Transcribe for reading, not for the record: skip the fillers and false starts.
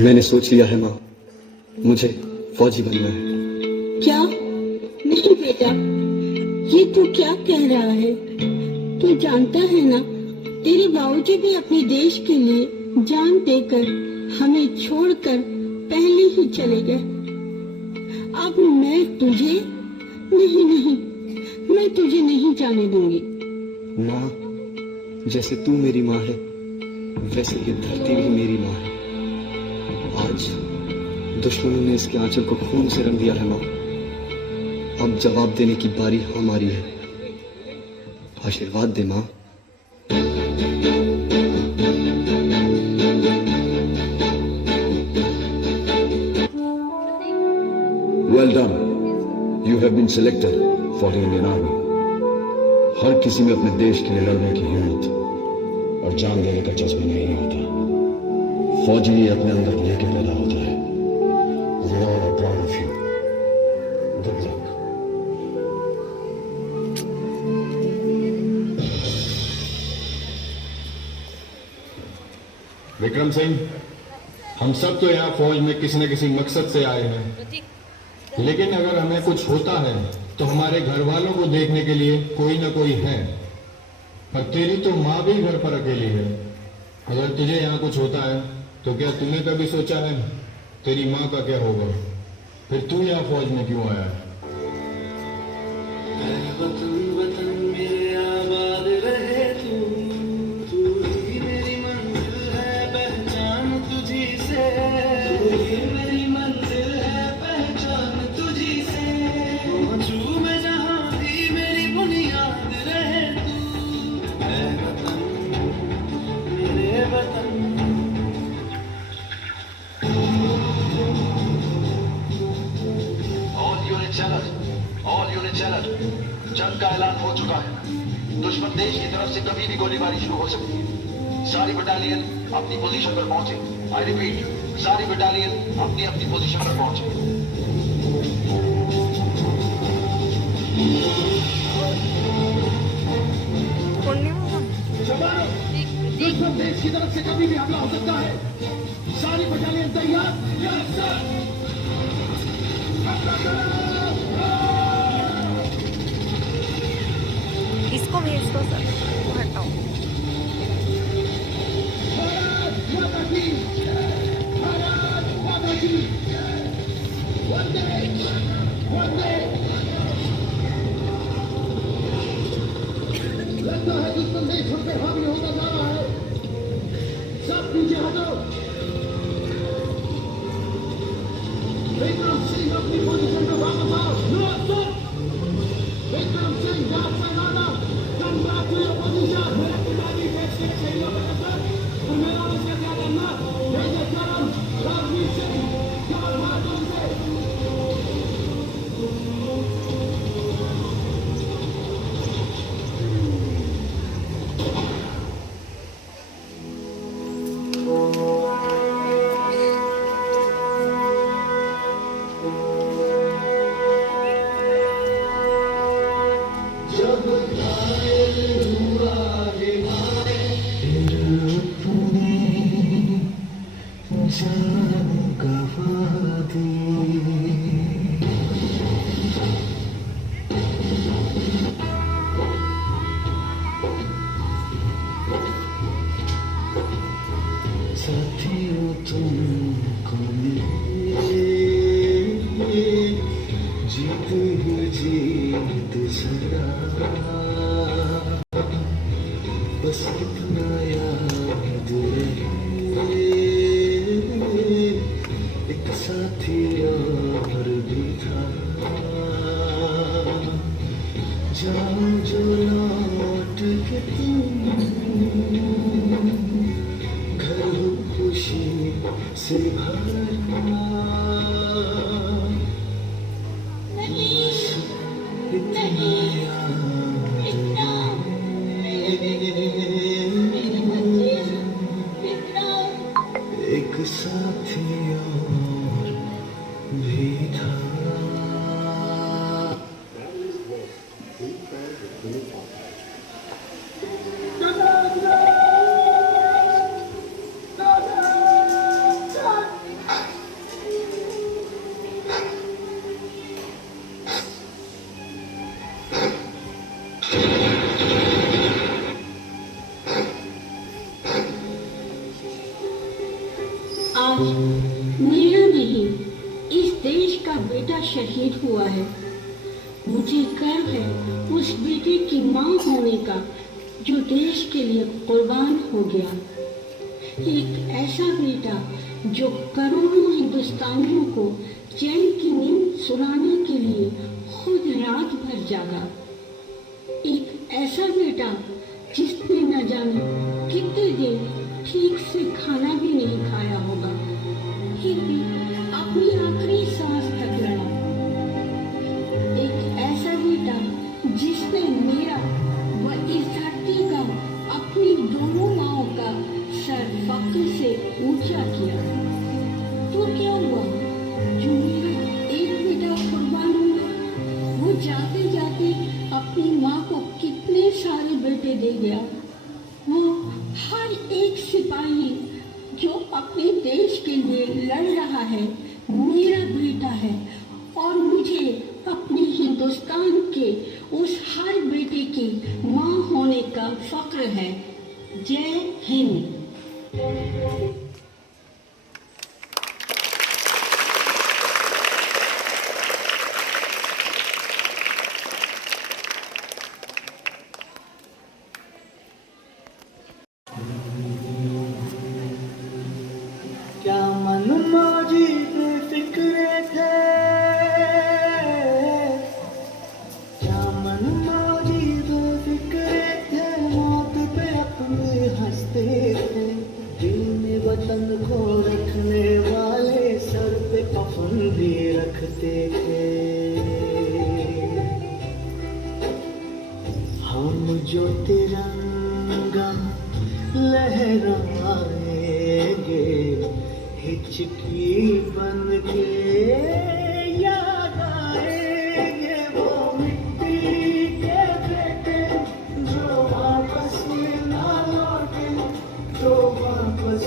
मैंने सोच लिया है माँ, मुझे फौजी बनना है। क्या? नहीं बेटा, ये तू क्या कह रहा है? तू जानता है ना, तेरे बाबूजी भी अपने देश के लिए जान देकर हमें छोड़कर पहले ही चले गए। अब मैं तुझे नहीं नहीं मैं तुझे नहीं जाने दूंगी। माँ, जैसे तू मेरी माँ है, वैसे ये धरती भी मेरी माँ है। आज दुश्मनों ने इसके आंचल को खून से रंग दिया है माँ। अब जवाब देने की बारी हमारी है। आशीर्वाद दे माँ। Well done. You have been selected for the Indian Army. हर किसी में अपने देश के लिए लड़ने की हिम्मत और जान देने का जज्बा नहीं होता। फौजी ये अपने अंदर लेके पैदा होता है। We all are proud of you. Good luck. Vikram Singh, हम सब तो यहाँ फौज में किसी न किसी मकसद से आए हैं, लेकिन अगर हमें कुछ होता है तो हमारे घर वालों को देखने के लिए कोई ना कोई है। पर तेरी तो माँ भी घर पर अकेली है। अगर तुझे यहाँ कुछ होता है तो क्या तूने कभी सोचा है तेरी माँ का क्या होगा? फिर तू यहाँ फौज में क्यों आया है? जंग का ऐलान हो चुका है। दुश्मन देश की तरफ से कभी भी गोलीबारी शुरू हो सकती है। सारी बटालियन अपनी पोजीशन पर पहुंचे। आई रिपीट, सारी बटालियन अपनी अपनी पोजीशन पर पहुंचे। दुश्मन देश की तरफ से कभी भी हमला हो सकता है। सारी बटालियन तैयार। इसको भेज दो सर, हटाओ। लगता है दुश्मन देश हम पे हावी होता जा रहा है। सब पीछे हटो। विक्रम सिंह अपनी पोजीशन पर वापस आओ। Vikram Singh, God send order. Come back to your position. मेरे पिताजी देश के शहीदों का कसम और मेरा उनसे क्या करना? मेजर करम राजवीर सिंह, केवल भारत से। साथियों तुमको मिले जीत ही जीत सदा, बस इतना याद रहे एक साथी और भी था। जाओ जो लौट के तुम खुशी से भरना, बस इतना याद रहे एक साथी और भी था। आज मेरा नहीं, इस देश का बेटा शहीद हुआ है। मुझे गर्व है उस बेटे की माँ होने का जो देश के लिए कुर्बान हो गया। एक ऐसा बेटा जो करोड़ों हिंदुस्तानियों को चैन की नींद सुलाने के लिए खुद रात भर जागा। एक ऐसा बेटा जिसने न जाने कितने दिन ठीक से खाना भी नहीं खाया होगा, फिर भी अपनी आखिरी सांस तक लड़ा। एक ऐसा बेटा जिसने मेरा व इस धरती का, अपनी दोनों माँओं का सर फख्र से ऊंचा किया। तो क्या हुआ जो मेरा एक बेटा कुर्बान हुआ? वो जाते जाते अपनी माँ को कितने सारे बेटे दे गया। वो हर एक सिपाही जो अपने देश के लिए लड़ रहा है मेरा बेटा है, और मुझे अपने हिंदुस्तान के उस हर बेटे की माँ होने का फख्र है। जय हिंद। क्या मन मौजी बेफिक्रे थे, क्या मन मौजी बेफिक्रे थे, मौत पे अपने हंसते थे। दिल में वतन को रखने वाले सर पे कफन भी रखते थे। हम जो तिरंगा लहराएंगे हिचकी बन के याद आएंगे वो मिट्टी के बेटे जो वापस ना लौटे, जो वापस